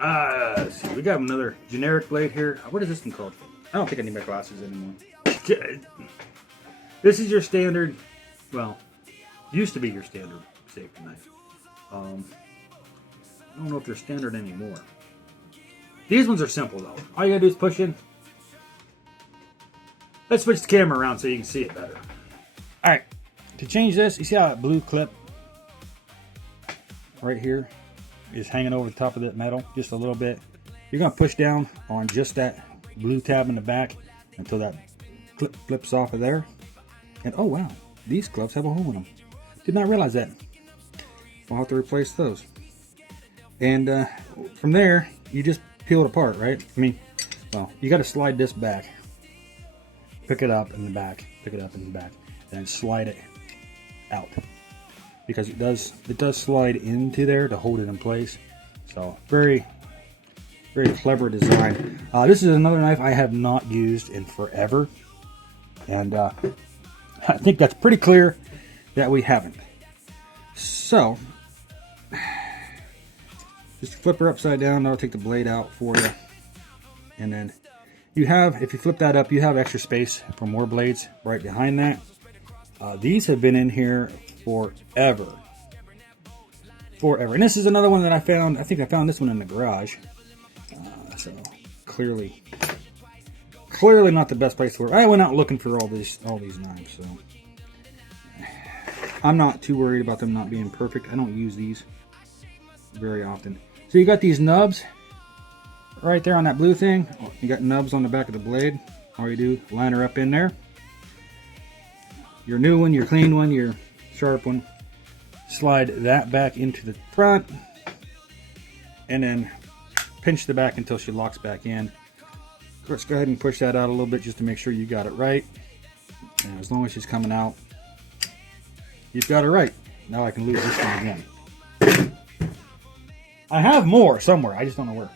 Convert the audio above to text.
Let's see. We got another generic blade here. What is this one called? I don't think I need my glasses anymore. This is your standard, well, used to be your standard safety knife. I don't know if they're standard anymore. These ones are simple though. All you gotta do is push in. Let's switch the camera around so you can see it better. Alright, to change this, you see how that blue clip right here is hanging over the top of that metal just a little bit. You're gonna push down on just that blue tab in the back until that clip flips off of there. And oh wow, these gloves have a hole in them. Did not realize that. We'll have to replace those. And from there, you just peel it apart, right? I mean, well, you got to slide this back. Pick it up in the back. Pick it up in the back, and slide it out because it does slide into there to hold it in place. So very clever design. This is another knife I have not used in forever, and I think that's pretty clear that we haven't. So just flip her upside down. I'll take the blade out for you, and then you have, if you flip that up, you have extra space for more blades right behind that. These have been in here forever. And this is another one that I found. I think I found this one in the garage. So clearly not the best place for it. I went out looking for all these knives, so I'm not too worried about them not being perfect. I don't use these very often. So you got these nubs right there on that blue thing. You got nubs on the back of the blade. All you do, line her up in there. Your new one, your clean one, your sharp one. Slide that back into the front, and then pinch the back until she locks back in. Of course, go ahead and push that out a little bit just to make sure you got it right. And as long as she's coming out, you've got it right. Now I can lose this one again. I have more somewhere, I just don't know where.